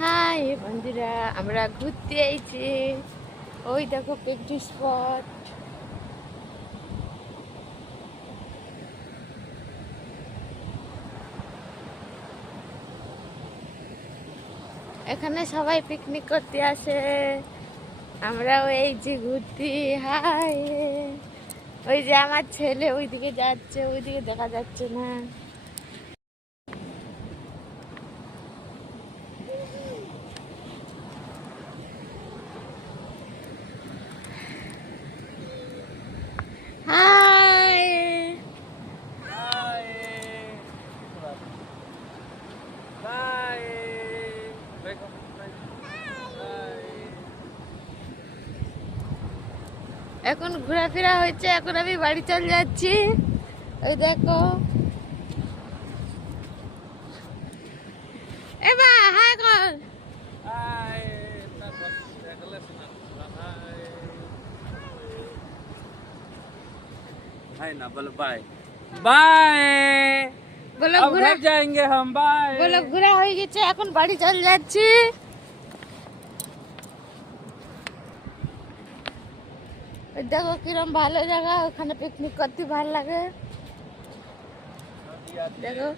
হাই বন্ধুরা, আমরা ঘুরতে আইছি। ওই দেখো পিকনিক স্পট। এখানে সবাই পিকনিক করতে আসে। আমরাও এই যে ঘুরতে। হাই, ওই যে আমার ছেলে ওইদিকে যাচ্ছে, ওইদিকে দেখা যাচ্ছে না। হাই, এখন ঘোরাফেরা হয়েছে, এখন আমি বাড়ি চলে যাচ্ছি। ওই দেখো এমা, হাই কর। हाय ना बोलो बाय बाय। বলো अब ঘোরা, घर जाएंगे हम बाय। বলো ঘোরা হয়ে গেছে, এখন বাড়ি চলে যাচ্ছি। ওই দেখো কিরম ভালো জায়গা, ওখানে পিকনিক করতে ভালো লাগে। দেখো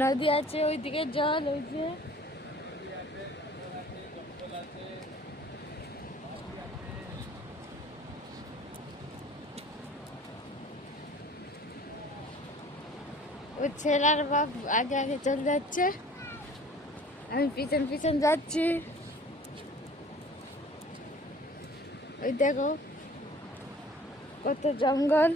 নদী আছে, ওইদিকে জল, ওই যে ওই ছেলের বাপ আগে আগে চলে যাচ্ছে, আমি পিছন পিছন যাচ্ছি। ওই দেখো কত জঙ্গল।